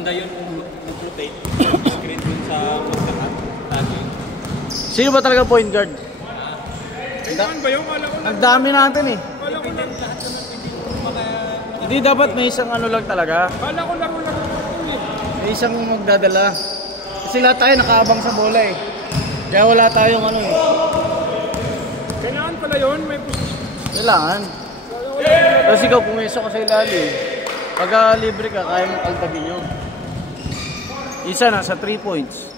Maganda yun kung mag-rotate. Screen dun sa magkakat. Sino ba talaga point guard? Kailangan ba yung kala ko? Ang dami natin eh. Kala ko lang. Hindi dapat may isang ano lang talaga. Kala ko lang eh. May isang magdadala. Kasi lahat tayo nakaabang sa bola eh. Kaya wala tayong ano eh. Kailangan pala yun, may position. Kailangan. Kasi ikaw pumeso ka sa ilalim. Pagka libre ka, kaya mong kaltagin yun. Isa na sa 3 points.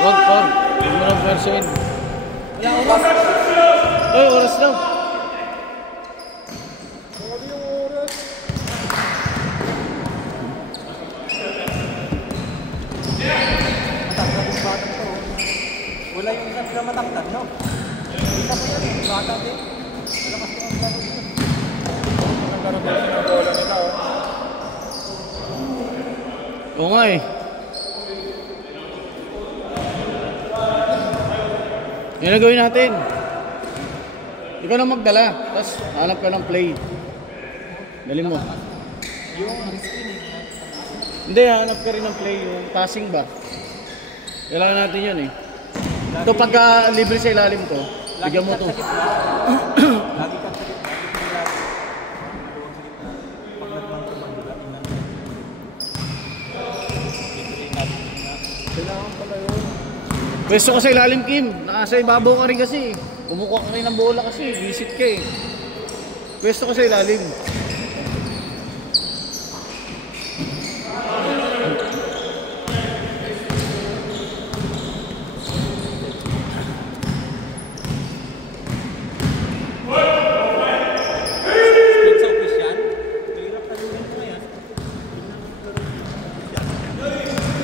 Wag pa. Huwag mo lang persuin. Wala oras. Ay, oras daw. Sabi yung oras. Mataktan yung batang to. Wala yung shot na mataktan, no? Isa po yan, batang din. Wala kasi ang batang din. Nagkaroon din ng bola nila, oh. Oo nga eh. Yan na gawin natin. Ikaw na magdala. Tapos hanap ka ng play. Dali mo. Hindi, hanap ka rin ng play. Yung passing ba? Kailangan natin yun eh. Ito pagka libre sa ilalim to, bigyan mo to. Lagi kang sakit. Pag nagmang-tumang Kailangan pala yun. Pwesto ka sa ilalim, Kim. Nasa ibabaw ka rin kasi. Kumukuha ka rin ng bola kasi. Visit ka eh. Pwesto ka sa ilalim.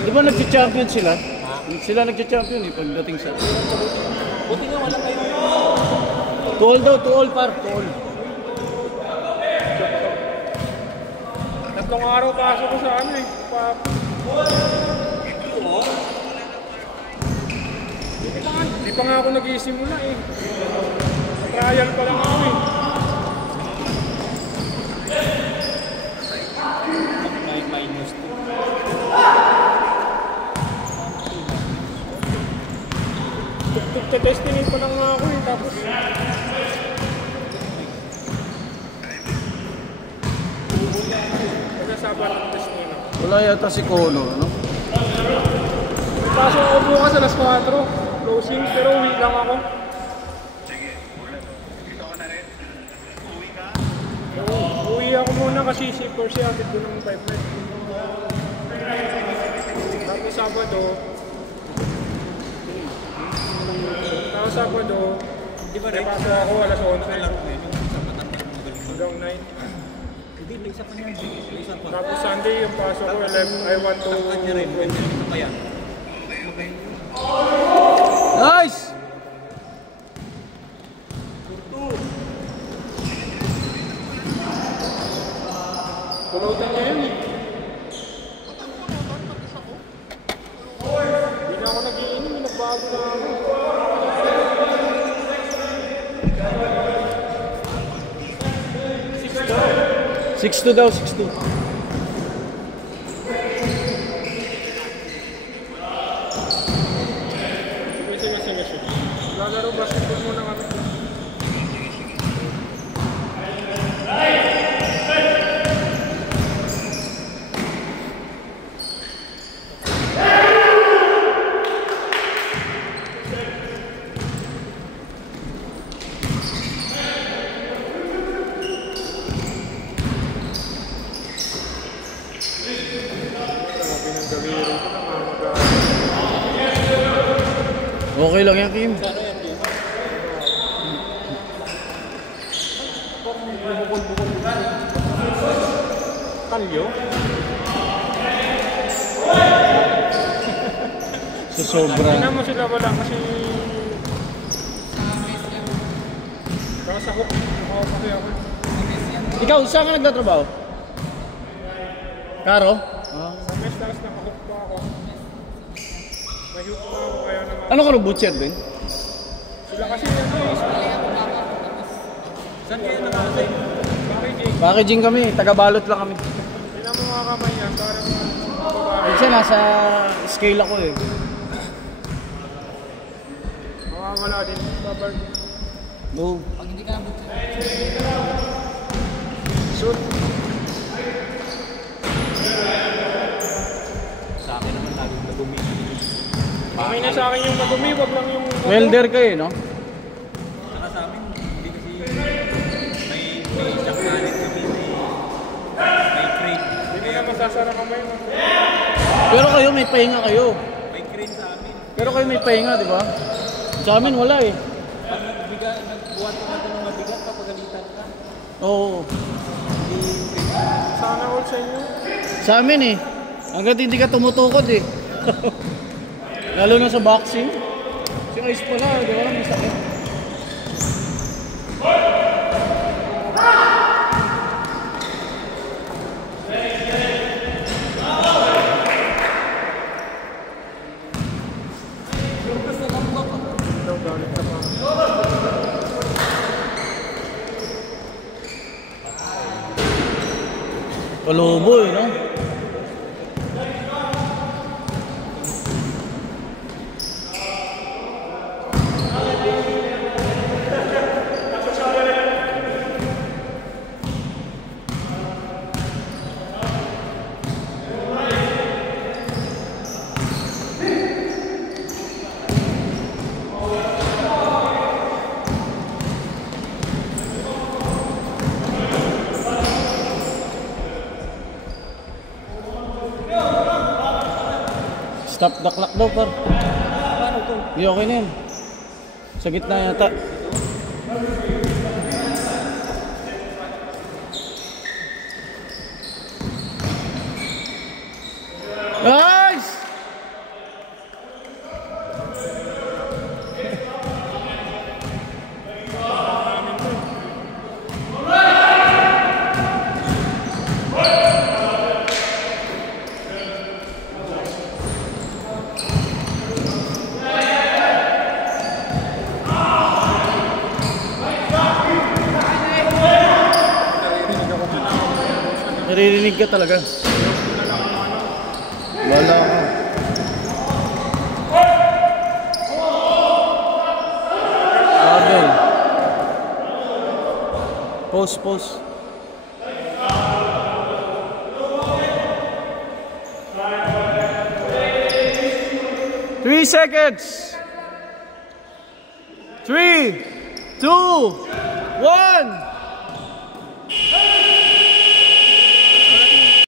Di ba nag-champion sila? Sila nag-champion eh pagdating sa... Buti nga wala kayo. Tuol daw, tuol par, tuol. Tatlong araw pasok ko sa ano eh. Di pa nga ako nag-isimula eh. Trial pa lang ako eh. Minus 2. Testingin pa lang nga ako eh. Tapos... Pagkasaban ng testingin ako. Wala yata si Kono, ano? Pasok ako bukas alas 4. Closing, pero uwi lang ako. Sige, ulit. Ikaw na rin. Uwi ka? Uwi ako muna kasi si Percy atid doon ng 5 night. Tapos Sabado, Di ba rin? pasok ako alas 11 Laro ko yun. Yung sa matanda mo galing. hanggang 9. Hindi, may isa pa niyan. May isa pa. Tapos Sunday yung pasok ko 11, I want to... Kanya rin. Pwede rin pa yan. Nice! Pulutan niya yun eh. Hindi na ako nag-iinom, nagbago na ako. 6-2 daw, 6-2. Sige. Lalaro basketball muna kami. Okay lang yan, Kim. Ano yan, Kim? Kalyo? Sa sobra. Hindi naman sila wala kasi... Saka sa hook, nakakapaki ako. Ikaw, saan ka nagtatrabaho? Karo? Sa mes, tapos nakahook pa ako. May hook pa ako kaya naman. Ano ka, butcher din? Sila kasi yan eh. Saan kayo nakasave? Packaging. Packaging kami, taga-balot lang kami. Kailan mo mga kamay yan para mababa. Kasi nasa scale ako eh. Mawawala din. Babal. No. Pag hindi ka nabot. Shoot. Sa akin naman laging nagumi. Okay na sa akin yung madumi, wag lang yung... Welder kayo, no? Saka sa amin, hindi kasi may isang kalit kami, may crane. Hindi na masasara kamay mo. Pero kayo may pahinga kayo. May crane sa amin. Pero kayo may pahinga, di ba? Sa amin wala eh. Pag nagbuhat ka natin ng mabigat, papagalitan ka. Oo. Sana all sa inyo. Sa amin eh. Hanggat hindi ka tumutukod eh. Lalo na sa boxing. Si Ice pala, di ba? May sakit. Daw galit ka pa. Palubo eh, no? Stop the clock daw, par. Paano to? Hindi okay na yun. Sa gitna yata. Nice! Naririnig ka talaga. Wala ka. Abel. Pause. 3 seconds. 3, 2, 1.